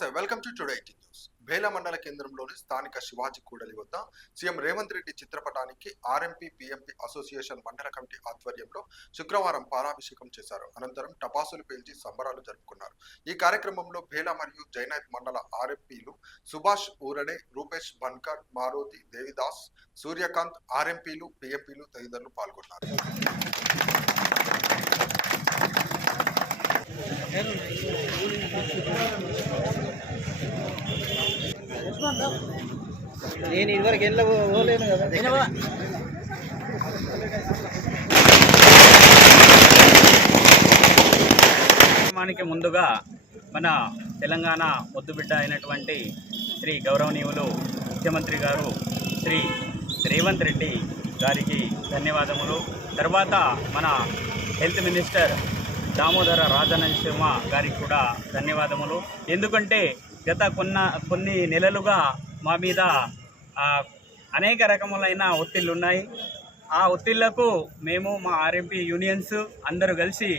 నమస్తే, welcome to today eighteen news. Bhela మండల కేంద్రంలోని స్థానిక శివాజీ కూడలి వద్ద సీఎం రేవంత్ రెడ్డి చిత్రపటానికి ఆర్ఎంపీ పీఎంపీ అసోసియేషన్ మండల కమిటీ ఆధ్వర్యంలో శుక్రవారం పాలాభిషేకం చేశారు. అనంతరం టపాసులు పేల్చి సంబరాలు జరుపుకున్నారు. ఈ కార్యక్రమంలో భేలా మరియు జైనాథ్ మండల ఆర్ఎంపీలు సుభాష్ ఊరడే, రూపేష్ బన్కర్, మారుతి, దేవిదాస్, సూర్యకాంత్, ఆర్ఎంపీలు పీఎంపీలు తదితరులు పాల్గొన్నారు. నేను ఇదివరకు ఎట్లా పోలేను కదా. కార్యక్రమానికి ముందుగా మన తెలంగాణ ముద్దుబిడ్డ అయినటువంటి శ్రీ గౌరవనీయులు ముఖ్యమంత్రి గారు శ్రీ రేవంత్ రెడ్డి గారికి ధన్యవాదములు. తర్వాత మన హెల్త్ మినిస్టర్ దామోదర రాజనరసింహ గారికి కూడా ధన్యవాదములు. ఎందుకంటే గత కొన్ని నెలలుగా మా మీద అనేక రకములైన ఒత్తిళ్ళు ఉన్నాయి. ఆ ఒత్తిళ్లకు మేము మా ఆర్ఎంపీ యూనియన్స్ అందరూ కలిసి,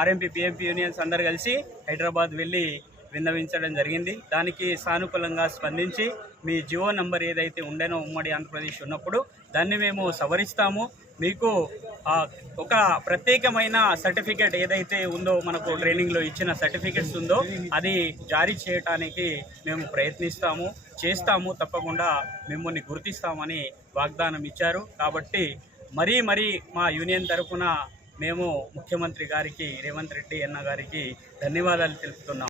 ఆర్ఎంపీ పిఎంపీ యూనియన్స్ అందరూ కలిసి హైదరాబాద్ వెళ్ళి విన్నవించడం జరిగింది. దానికి సానుకూలంగా స్పందించి మీ జియో నంబర్ ఏదైతే ఉండేనో ఉమ్మడి ఆంధ్రప్రదేశ్ ఉన్నప్పుడు దాన్ని మేము సవరిస్తాము, మీకు ఒక ప్రత్యేకమైన సర్టిఫికేట్ ఏదైతే ఉందో, మనకు ట్రైనింగ్లో ఇచ్చిన సర్టిఫికేట్స్ ఉందో అది జారీ చేయడానికి మేము చేస్తాము, తప్పకుండా మిమ్మల్ని గుర్తిస్తామని వాగ్దానం ఇచ్చారు. కాబట్టి మరీ మా యూనియన్ తరఫున మేము ముఖ్యమంత్రి గారికి, రేవంత్ రెడ్డి అన్న గారికి ధన్యవాదాలు తెలుపుతున్నాము.